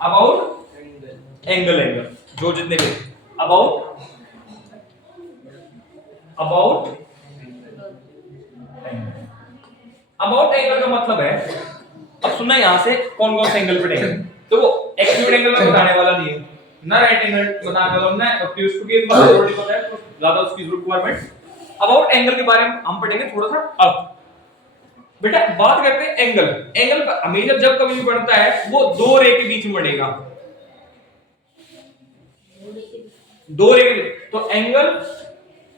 About angle जो जितने भी अबाउट एंगल का मतलब है, अब सुनना यहां से कौन कौन से एंगल पे एंगल, तो वो एक्यूट एंगल में बताने वाला नहीं है ना, राइट एंगल बताने वाला ना, ऑब्ट्यूज की ऑलरेडी पता है तो ज्यादा उसकी रिक्वायरमेंट। अबाउट एंगल के बारे में हम पढ़ेंगे थोड़ा सा। अब बेटा बात करते हैं एंगल हमेशा जब कभी भी बढ़ता है वो दो रे के बीच में बढ़ेगा, दो रे के, तो angle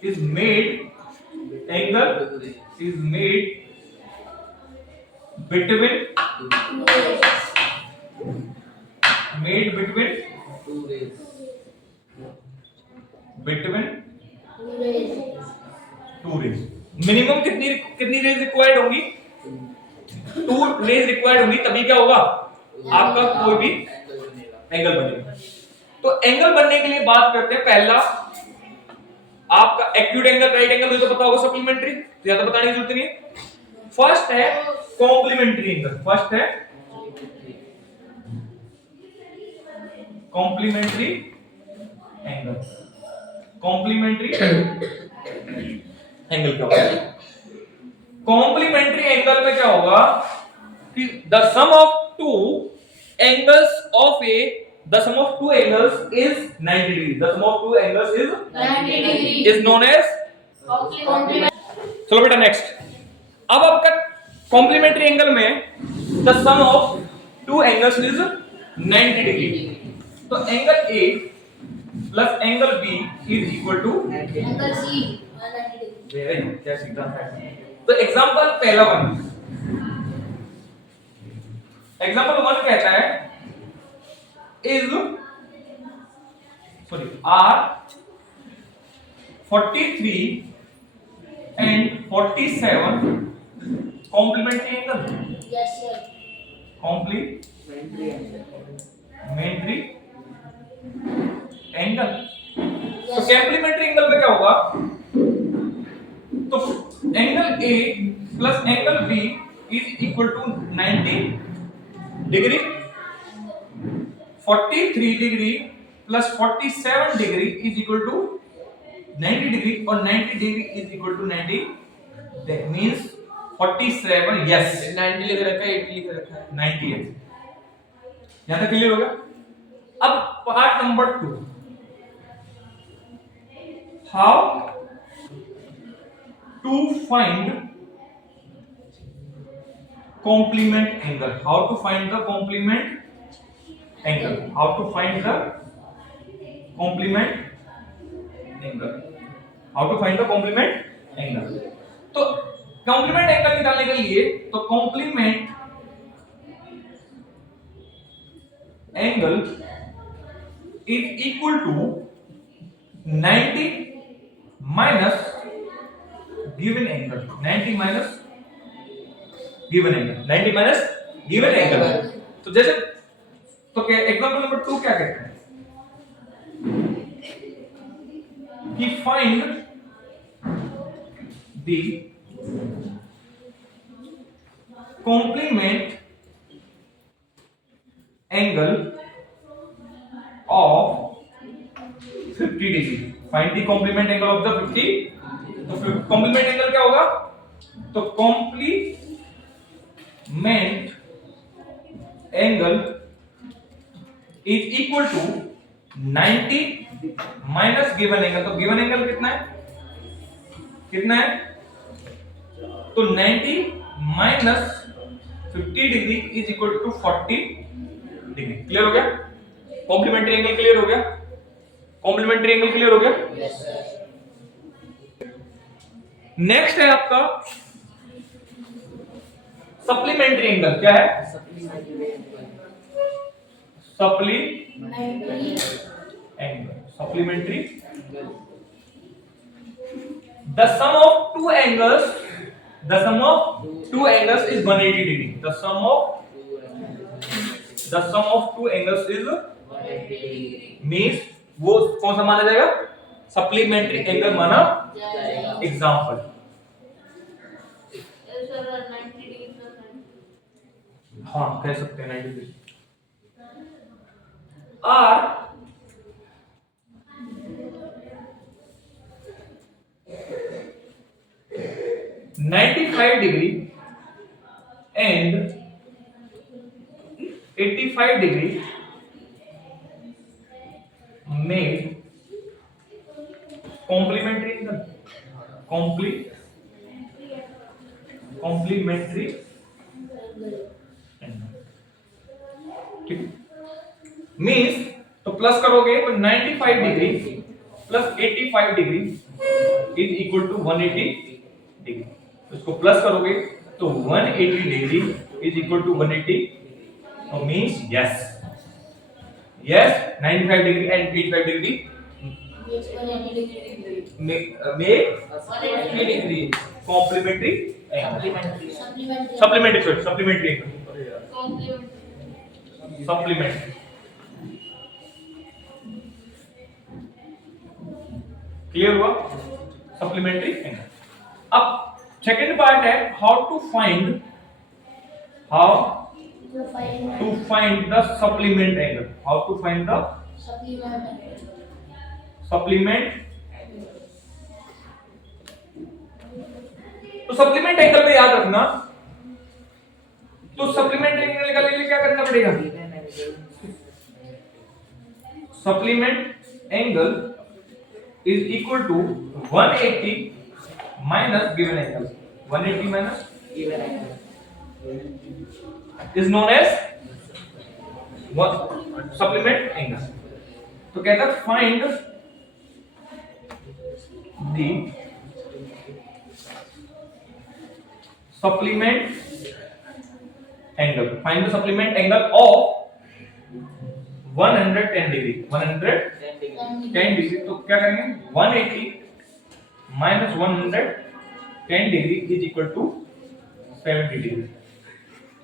is made between two rays. Minimum कितनी रेज रिक्वायर्ड होंगी, टू रेज रिक्वायर्ड होंगी, तभी क्या होगा आपका कोई भी एंगल बनेगा। तो एंगल बनने के लिए बात करते हैं, पहला आपका एक्यूट एंगल, राइट एंगल मुझे तो पता होगा, सप्लीमेंट्री ज्यादा बताने की जरूरत नहीं है। फर्स्ट है कॉम्प्लीमेंट्री एंगल, फर्स्ट है कॉम्प्लीमेंट्री एंगल। कॉम्प्लीमेंट्री एंगल क्या होगा, कॉम्प्लीमेंट्री एंगल में क्या होगा कि the sum of two angles of a, the sum of two angles is 90 degree, the sum of two angles is 90 degree is known as complement। चलो बेटा next, अब आपका कॉम्प्लीमेंट्री एंगल में the sum of two angles is 90 degree, तो angle A plus angle B is equal to angle C 90 degree. Very क्या सीखा है। तो एग्जांपल पहला वन, एग्जांपल वन कहता है is are 43 and 47 complementary angle? Yes sir, complementary angle। तो complementary angle में क्या होगा, तो angle A plus angle B is equal to 90 degree, 43 degree plus 47 degree is equal to 90 degree, और 90 degree is equal to 90, that means 47, yes 90 लिख रखा है, 80 लिख रखा है, 90 है। यहां तक क्लियर हो गया। अब part number 2, how to find complement angle, how to find the complement angle, how to find the complement angle, how to find the complement angle। तो complement angle निकालने के लिए तो complement angle is equal to 90 minus given angle, 90 minus given angle, 90 minus given angle। तो जैसे तो क्या example number 2 क्या कहते हैं कि find the complement angle of 50 degree, find the complement angle of the 50, तो complement angle क्या होगा, तो complement angle is equal to 90 minus given angle, तो given angle कितना है, तो 90 minus 50 degree is equal to 40 degree. Clear हो गया, कॉम्प्लीमेंट्री एंगल क्लियर हो गया, कॉम्प्लीमेंट्री एंगल क्लियर हो गया। Yes sir. नेक्स्ट है आपका सप्लीमेंट्री एंगल, क्या है supplementary angle, supplementary the sum of two angles, the sum of two angles is 180 degree, the sum of two angles is 180 degree, means वो कौन सा माना जाएगा, सप्लीमेंट्री एंगल माना जाएगा। एग्जांपल सर 90 डिग्री, हाँ कह सकते हैं 90 degree. are 95 degree and 85 degree made complementary angle. Complementary angle. ठीक मीन्स तो प्लस करोगे तो 95 degree plus 85 degree is equal to 180 degree. इसको प्लस करोगे तो 180 डिग्री इज इक्वल टू 180 तो means yes 95 degree and 85 degree Makes 180 degree. make 180 degree. complementary angle Supplementary. supplementary angle Complementary. supplementary clear हुआ supplementary angle. अब second part है how to find the supplement angle. How to find the Supplement. Supplement. तो supplement angle में याद रखना, तो supplement angle निकालने के लिए क्या करना पड़ेगा? Supplement angle is equal to 180 minus given angle. 180 minus Given angle. is known as what? Supplement angle. तो कहता है find the supplement angle. Find the supplement angle of 110 degree. 110 degree. तो क्या करेंगे 180 minus 110 degree is equal to 70 degree.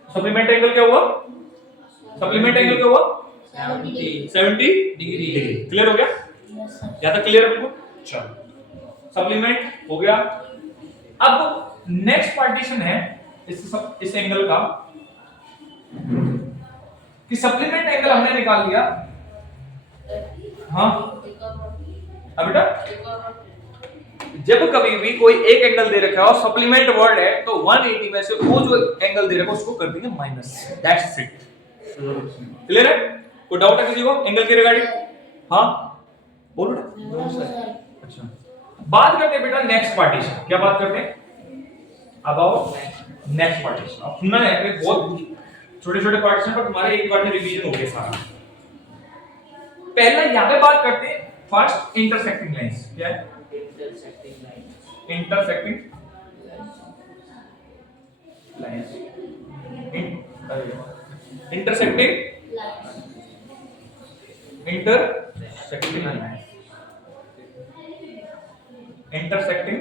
Supplement angle क्या हुआ? Supplement angle क्या हुआ? 70 डिग्री। क्लियर हो गया? Yes, sir. या तो क्लियर है बिल्कुल? चलो सप्लीमेंट हो गया। अब नेक्स्ट पार्टीशन है इस एंगल का कि सप्लीमेंट एंगल हमने निकाल लिया। हाँ अब बेटा जब कभी भी कोई एक एंगल दे रखा है और सप्लीमेंट वर्ड है तो 180 में से वो जो एंगल दे रखा है उसको कर देंगे माइनस। That's it. क्लियर है? कोई डाउट है किसी को एंगल के रिगार्डिंग? हाँ बोलो बेटा। No, sir. अच्छा बात करते हैं बेटा नेक्स्ट पार्टीशन। क्या बात करते हैं? About next partition. अब सुनना है कि बहुत छोटे छोटे पार्टीशन पर तुम्हारे एक बार में रिवीजन हो गया सारा। पहला यहां पे बात करते हैं फर्स्ट इंटरसेक्टिंग लाइंस। क्या है? Intersecting lines. Intersecting lines. Intersecting intersecting lines. Intersecting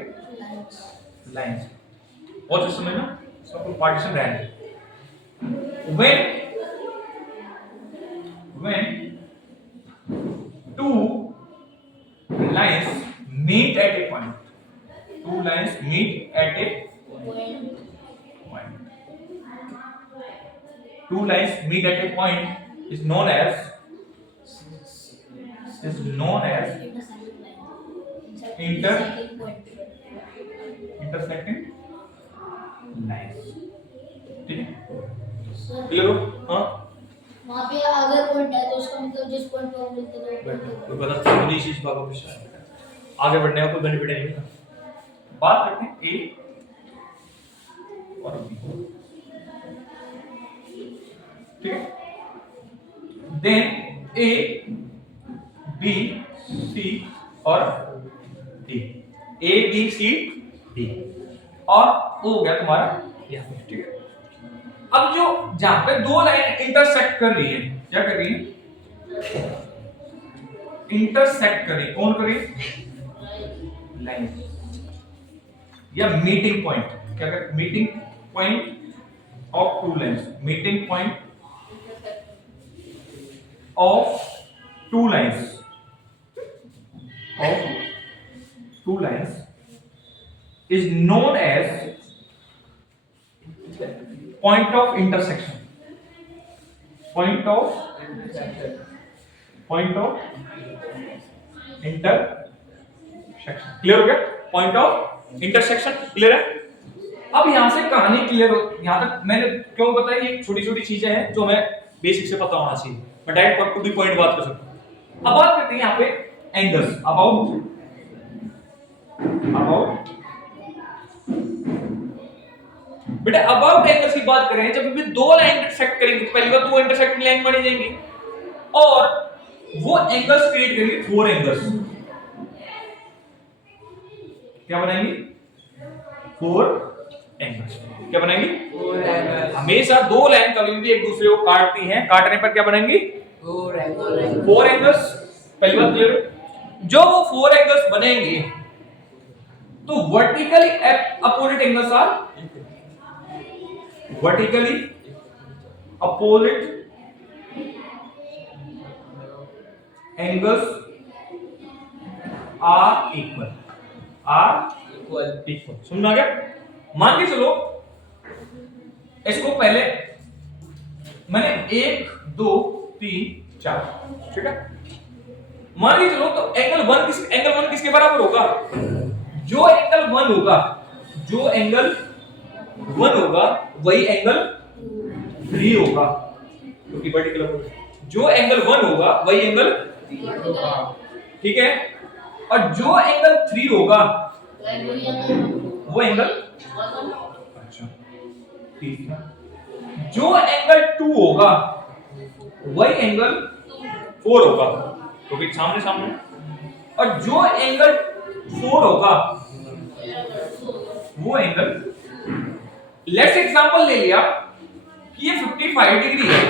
lines और जो समझना सब पार्टीशन रहेंगे। when two lines meet at a point, two lines meet at a point, two lines meet at a point is known as intersecting lines। ठीक है clear हो? हाँ वहाँ पे अगर पॉइंट है तो उसका मतलब जिस पॉइंट पे हम मिलते हैं कोई पता नहीं चीज बाबा कुछ आगे बढ़ने का कोई बेनिफिट नहीं है। बात करते हैं ए और बी। ठीक है देन ए बी सी और डी। ए बी सी डी और वो हो गया तुम्हारा यहाँ। ठीक है अब जो जहां पे दो लाइन इंटरसेक्ट कर रही है क्या कर रही है? इंटरसेक्ट कर रही है। कौन कर रही है? लाइन या मीटिंग पॉइंट। क्या कर? Meeting point of two lines. Meeting point of two lines is known as point of intersection। point of point of intersection. Clear हो गया? पॉइंट ऑफ इंटरसेक्शन क्लियर है? अब यहां से कहानी क्लियर हो, यहां तक मैंने क्यों बताया, ये छोटी छोटी चीजें हैं जो हमें बेसिक से पता होना चाहिए, मैं डायरेक्ट टू द पॉइंट बात कर सकता हूं। अब बात करते हैं यहां पे एंगल्स, अबाउट बेटा अबाउट एंगल्स की बात करें, जब भी दो लाइन इंटरसेक्ट करेंगे तो पहली बात तो वो इंटरसेक्टिंग लाइन बनी जाएंगी और वो एंगल्स क्रिएट करेंगे, फोर एंगल्स। क्या बनाएंगे? Four angles. क्या बनाएंगी? Four angles. हमेशा दो लाइन कभी भी एक दूसरे को काटती हैं, काटने पर क्या बनाएंगी? Four angles. Four angles. पहली बात क्लियर? जो वो फोर एंगल्स बनेंगे तो vertically opposite angles are vertically opposite angles are equal, equal. समझ में आ गया? मान के चलो इसको पहले मैंने 1 2 3 4, ठीक है? मान के चलो तो एंगल 1 किसके बराबर होगा? जो एंगल 1 होगा, वही एंगल 3 होगा, क्योंकि वर्टिकल जो एंगल 1 होगा वही एंगल, ठीक है? और जो एंगल 3 होगा वो एंगल, अच्छा ठीक है, जो एंगल 2 होगा वही एंगल 4 होगा, क्योंकि सामने सामने, और जो एंगल 4 होगा वो एंगल, लेट्स एग्जांपल ले लिया कि ये 55 डिग्री है,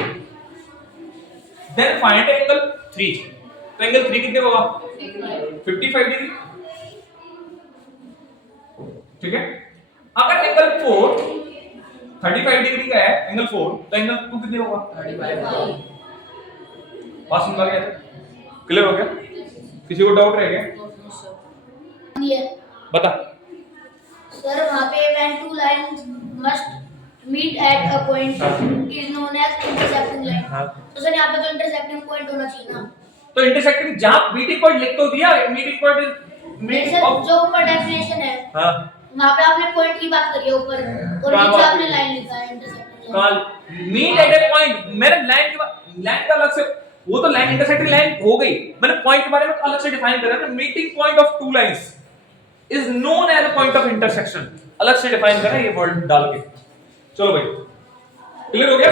देन फाइंड एंगल 3, तो एंगल 3 कितने होगा? 55 डिग्री, ठीक है? अगर एंगल 4 35 डिग्री का है, एंगल 4, तो एंगल 2 कितने होगा? 35. बात समझ आ गया? क्लियर हो गया? किसी को डाउट रह गया? बता। सर वहाँ पे when two lines must meet at a point is known as intersecting line. तो सर यहाँ पे तो intersecting point होना चाहिए ना? तो इंटरसेक्टिंग जहां मीटिंग पॉइंट लिख तो दिया, मीटिंग पॉइंट सर जो ऊपर डेफिनेशन है, हां वहाँ पे आपने पॉइंट की बात करी है ऊपर, और नीचे आपने लाइन लिखा है intersecting line. Meet at a point, मैंने लाइन का अलग से, वो तो लाइन इंटरसेक्टिंग लाइन हो गई, मैंने पॉइंट के बारे में अलग से डिफाइन करा ना, meeting point of two lines is known as a point of intersection, अलग से डिफाइन करा ये वर्ड डाल के। चलो भाई क्लियर हो गया?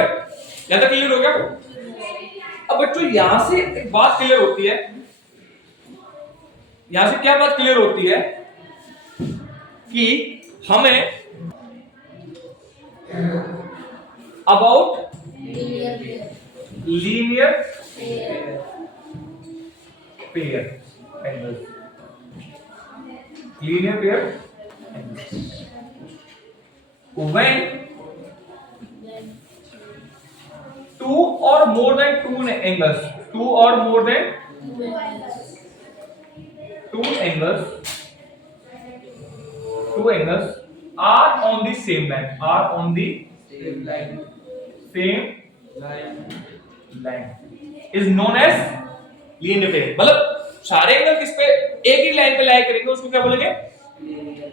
यहां तक क्लियर हो गया? अब बच्चों यहां से एक बात क्लियर होती है, यहां से क्या बात क्लियर होती है कि हमें about linear pair angles, linear pair when two or more than two angles are on the same line, same line is known as linear pair। मतलब सारे एंगल किस पे एक ही लाइन पे लाई करेंगे उसको क्या बोलेंगे?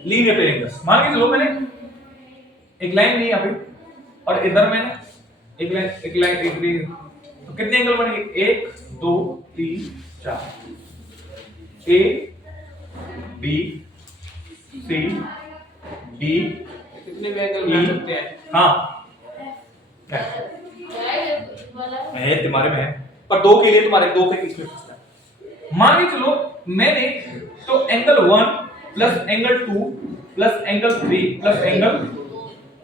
Linear pair angles. मान के चलो मैंने एक लाइन ली यहां पे और इधर मैंने एक लाइन तो कितने एंगल बनेंगे? 1 2 3 4, ए बी सी डी, कितने भी एंगल बना सकते हैं? हाँ है तुम्हारे में है, पर दो के लिए तुम्हारे दो के बीच में पूछता है। मान के चलो मैंने तो angle 1 plus angle 2 plus angle 3 plus angle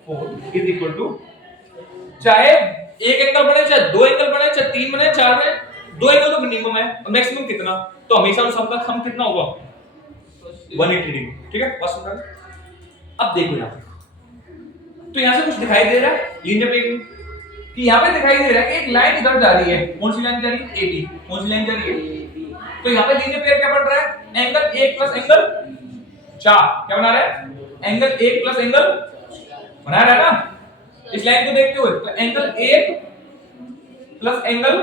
4 is equal to, चाहे एक एंगल बने, चाहे दो एंगल बने, चाहे 3 बने, 4 बने, दो एंगल तो मिनिमम है, मैक्सिमम कितना? तो हमेशा उस सबका सम कितना होगा? 180 डिग्री, ठीक है? बस समझ। अब देखो यहां तो यहां से कुछ दिखाई दे रहा है लीनियर पेयर कि यहां पे दिखाई दे रहा है कि एक लाइन इधर जा रही है, कौन सी लाइन जा रही है? AB। कौन सी लाइन जा रही है? तो यहाँ पे लीनियर पेयर क्या बन रहा है? एंगल 1 प्लस एंगल 4 क्या बना रहा है? एंगल 1 प्लस एंगल बना रहा है ना इस लाइन को देखते हुए, तो angle 1 plus angle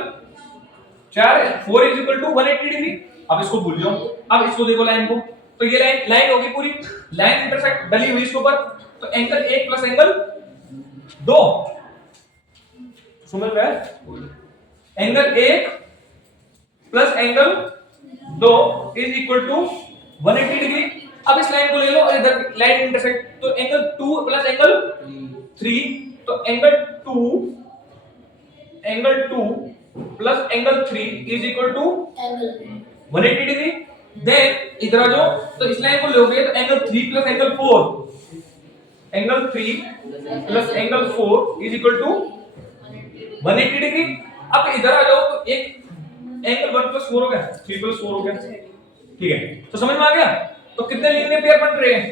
4 is equal to 180 degree. अब इसको भूल जाओ, अब इसको देखो लाइन को, तो ये लाइन होगी पूरी, लाइन इंटरसेक्ट डली हुई इसके ऊपर, तो एंगल 1 प्लस एंगल 2 समझ रहे हैं, angle 1 plus angle 2 is equal to 180 degree. अब इस लाइन को ले लो, इधर लाइन इंटरसेक्ट, तो एंगल 2 प्लस एंगल 3, तो angle 2 plus angle 3 is equal to 180 degree. Then इधर आ जाओ, तो इस लाइन को लोगे तो angle 3 plus angle 4, angle 3 plus angle 4 is equal to 180 degree. अब इधर आ जाओ, तो एक एंगल 1 प्लस 4 हो गया, 3 प्लस 4 हो गया, ठीक है। तो समझ में आ गया, तो कितने लीनियर पेयर बन रहे हैं,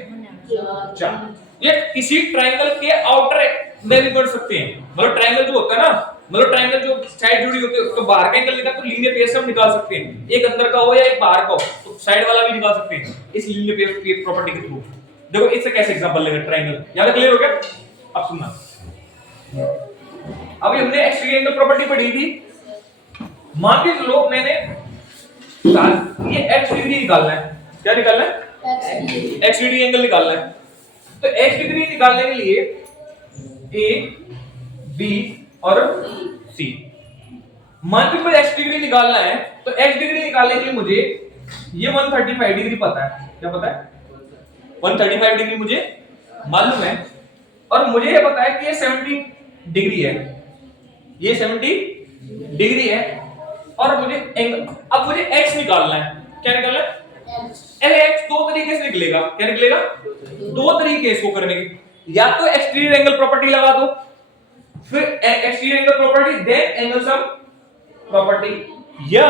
4। ये किसी ट्रायंगल के आउटर में भी बन सकते हैं, मतलब ट्रायंगल जो होता है ना, मतलब ट्रायंगल जो साइड जुड़ी होती है, उसको बाहर का एंगल निकाल तो लीनियर पेयर से हम निकाल सकते हैं, एक अंदर का हो या एक बाहर का हो, तो साइड वाला भी निकाल सकते हैं इस लीनियर पेयर की प्रॉपर्टी के थ्रू। देखो इससे कैसे एग्जांपल लेंगे, ट्रायंगल याद क्लियर हो गया। अब सुनना, अभी हमने एक्स ट्रायंगल प्रॉपर्टी पढ़ी थी, मान के चलो मैंने ये x डिग्री निकालना है, क्या निकालना है, x डिग्री एंगल निकालना है। तो x डिग्री निकालने के लिए a b और c, मान के मुझे x डिग्री निकालना है, तो x डिग्री निकालने के लिए मुझे ये 135 डिग्री पता है, क्या पता है, 135 डिग्री मुझे मालूम है, और मुझे ये पता है कि ये 70 डिग्री है, ये 70 डिग्री है, और मुझे एंगल, अब मुझे x निकालना है, क्या निकालना है, x दो तरीके से निकलेगा, क्या निकलेगा, दो तरीके इसको करने के, या तो एक्सटीरियर एंगल प्रॉपर्टी लगा दो, फिर exterior angle property then angle sum property, या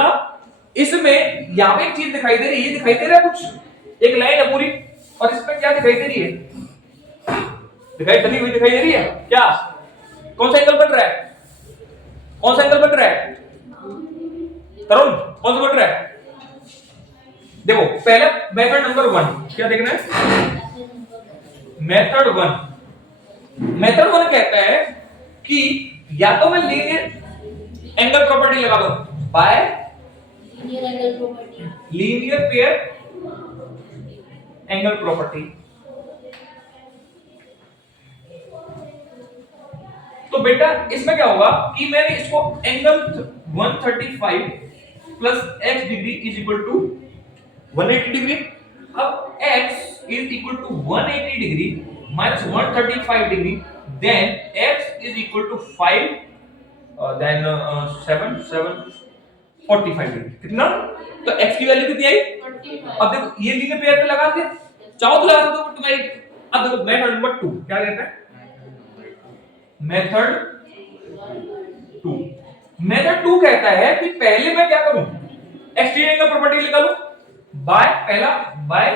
इसमें यहां पे एक चीज दिखाई दे रही है, दिखाई दे रहा है कुछ, एक लाइन है पूरी, और इसमें क्या दिखाई दे रही है, दिखाई दे रही है, क्या, कौन सा एंगल बन रहा है, कौन सा एंगल बन रहा है तरुण, कौन सा बन रहा है, देखो पहले मेथड नंबर 1 क्या देखना है, मेथड 1 कहता है कि या तो मैं लीनियर एंगल प्रॉपर्टी लगा दूं by linear pair angle property, तो बेटा इसमें क्या होगा कि मैंने इसको angle 135 plus x degree is equal to 180 degree, अब x is equal to 180 degree minus 135 degree, then x is equal to 5 then 45 degree, कितना, तो x की वैल्यू कितनी आई, अब देखो ये लीनियर पेयर पे लगा दे, चाहो तो लगा सकते हो तुम्हारी। अब देखो मेथड नंबर 2 क्या कहता है, मेथड 2 कहता है कि पहले मैं क्या करूं, एक्सटीरियर एंगल प्रॉपर्टी निकालूं बाय पहला बाय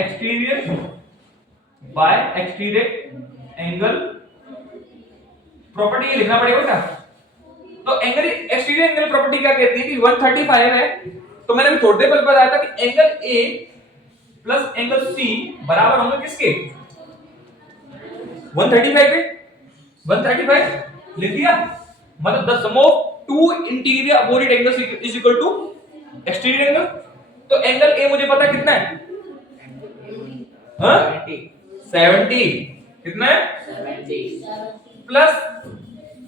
एक्सटीरियर एंगल प्रॉपर्टी, ये लिखना पड़ेगा बेटा। तो एंगल एक्सटीरियर एंगल प्रॉपर्टी क्या कहती है कि 135 है, तो मैंने अभी थोड़ी देर पहले बताया था कि angle A plus angle C बराबर होंगे किसके, 135 पे, 135 लिख दिया, मतलब the sum of two interior opposite angles is equal to exterior angle. तो एंगल A मुझे पता कितना है, हाँ 70, कितना है 70 प्लस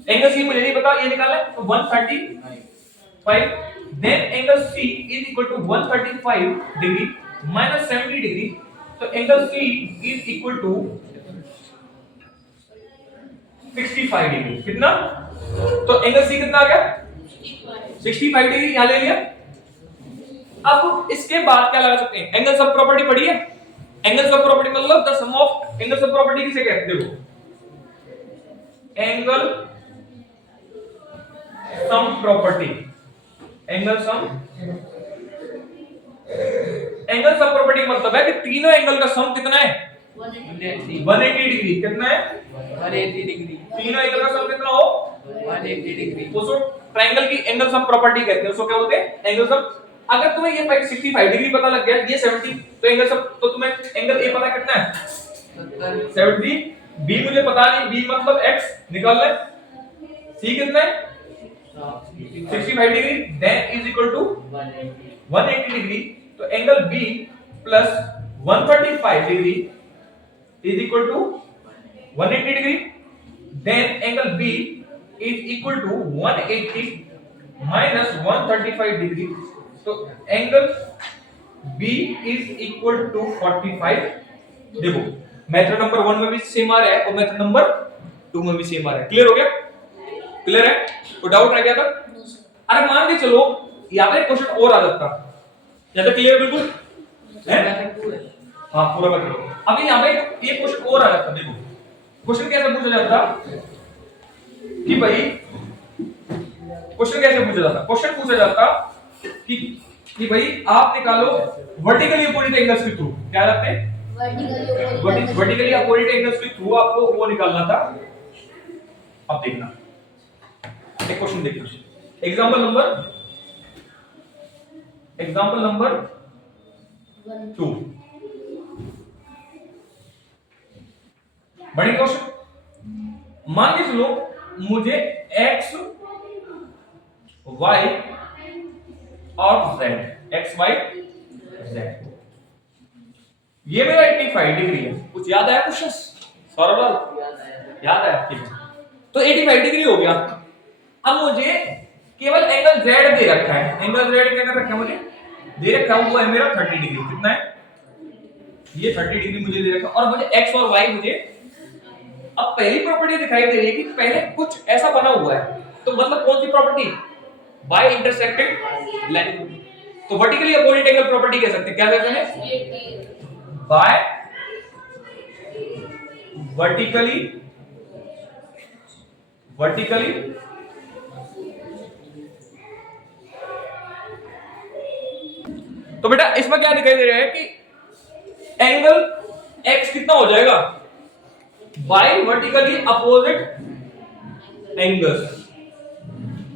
एंगल C मुझे नहीं पता, ये निकालना है, तो 135, then angle C is equal to 135 degree minus 70 degree, तो angle C is equal to 65 degree, कितना, तो एंगल C कितना आ गया 65 डिग्री, यहां ले लिया। अब इसके बाद क्या लगा सकते हैं, एंगल सम प्रॉपर्टी पढ़ी है, एंगल सम प्रॉपर्टी मतलब the sum of angle sum property किसे कहते हैं, देखो angle sum property, angle sum property मतलब है कि तीनों एंगल का सम कितना है 180 डिग्री, कितना है 180 डिग्री, तीनों एंगल का सम कितना हो 180 डिग्री, उसको ट्रायंगल की एंगल सम प्रॉपर्टी कहते हैं, उसको क्या बोलते हैं एंगल सम। अगर तुम्हें ये 65 डिग्री पता लग गया, ये 70, तो एंगल सम, तो तुम्हें एंगल A पता कितना है 70, B मुझे पता नहीं, B मतलब x निकालना है, C कितना है 65 degree then is equal to 180 degree. तो angle B plus 135 degree is equal to 180 degree. Then angle B is equal to 180 minus 135 degree. तो angle B is equal to 45। देखो मेथड नंबर 1 में भी same आ रहा है और मेथड नंबर 2 में भी सेम आ रहा है। क्लियर हो गया? क्लियर है? कोई डाउट रह गया था? अरे मान के चलो यहाँ पे क्वेश्चन और आ जाता, या तो क्लियर बिल्कुल है? हाँ पूरा कर लो। अभी यहाँ पे ये क्वेश्चन और आ जाता, देखो क्वेश्चन कैसे पूछा जाता कि भाई क्वेश्चन कैसे पूछा जाता? क्वेश्चन पूछा जाता कि भाई आप निकालो वर्टिकली अपोजिट एंगल्स के थ्रू। क्या जाते हैं? वर्टिकली अपोजिट एंगल्स के थ्रू आपको वो निकालना था। अब देखना एक क्वेश्चन देखना, एग्जांपल नंबर 2। बड़ी क्वेश्चन, मान के चलो मुझे x y और z, x y z, ये मेरा 85 डिग्री है। कुछ याद आया क्वेश्चन? सौरभ याद आया? ठीक है, तो 85 डिग्री हो गया। अब मुझे केवल एंगल z दे रखा है। एंगल z क्या कर रखा है? मुझे दे रखा है वो है मेरा 30 डिग्री। कितना है? ये 30 डिग्री मुझे दे रखा है। और मुझे x और y मुझे, अब पहली प्रॉपर्टी दिखाई दे रही है कि पहले कुछ ऐसा बना हुआ है, तो मतलब कौन सी प्रॉपर्टी? By intersecting line. तो वर्टिकली अपोजिट एंगल प्रॉपर्टी कह सकते हैं। क्या कहते हैं? बाय वर्टिकली तो बेटा इसमें क्या दिखाई दे रहा है कि एंगल x कितना हो जाएगा? By vertically opposite angles.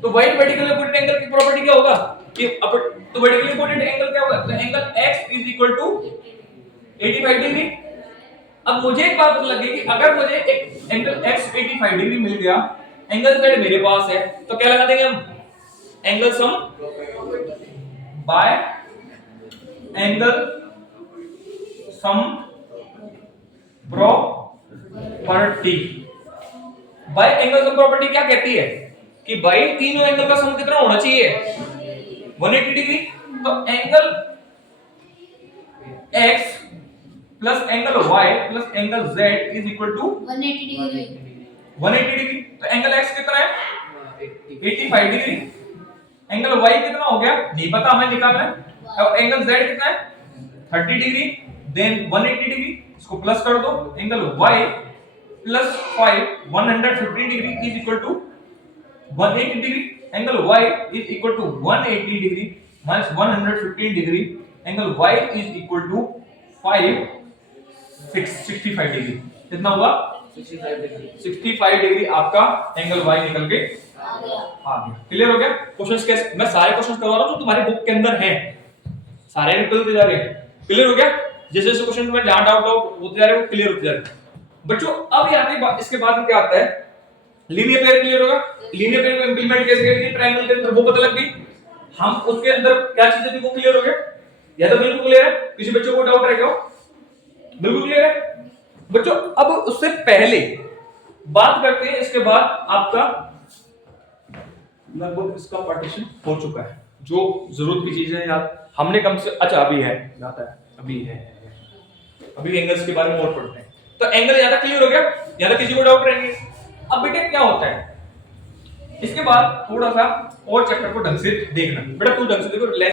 तो बाय वर्टिकली अपोजिट एंगल की प्रॉपर्टी क्या होगा कि तो वर्टिकली अपोजिट एंगल क्या होगा? तो angle x is equal to 85 degree. अब मुझे एक बात लग गई कि अगर मुझे एक एंगल x 85 डिग्री मिल गया, एंगल z मेरे पास है, तो क्या लगा देंगे हम? Angle sum bye angle sum property. Bye angle sum property क्या कहती है कि भाई तीनों एंगल का सम कितना होना चाहिए? 180 डिग्री। तो angle x plus angle y plus angle z is equal to 180 degree. 180 degree. तो एंगल x कितना है? 85 डिग्री। एंगल y कितना हो गया? नहीं पता, हमें निकालना है। और एंगल z कितना है? 30 डिग्री। देन 180 डिग्री, इसको प्लस कर दो। Angle y plus 5 115 degree is equal to 180 degree. Angle y is equal to 180 degree minus 115 degree. Angle y is equal to 65 degree. कितना हुआ? 65 डिग्री आपका एंगल y निकल के आ गया। क्लियर हो गया? क्वेश्चंस कैसे, मैं सारे क्वेश्चंस करवा रहा हूं जो तुम्हारे बुक के अंदर हैं, सारे निकलते जा रहे हैं। क्लियर हो गया? जैसे जैसे क्वेश्चन में जहां डाउट होते जा रहे हैं वो क्लियर होते जा रहे हैं बच्चों। अब यहाँ पे इसके बाद में क्या आता है? Linear pair. क्लियर होगा? लीनियर पेयर को इंप्लीमेंट कैसे करेंगे? ट्रायंगल के अंदर वो पता लग गई। हम उसके अंदर क्या चीजें थी वो क्लियर हो गया? या तो बिल्कुल क्लियर है? किसी बच्चों को डाउट रह गया? बिल्कुल क्लियर है बच्चों। अब उससे पहले बात करते हैं, इसके बाद आपका लगभग इसका पार्टीशन हो चुका है। जो जरूरत की चीजें याद हमने कम से, अच्छा अभी है, याद है अभी है, अभी एंगल्स के बारे में और पढ़ते हैं। तो एंगल ज्यादा क्लियर हो गया? ज्यादा किसी को डाउट रहेंगे? अब बेटे क्या होता है इसके बाद थोड़ा सा और चैप्टर को ढंग से देखना। बेटा तू ढंग से देखो।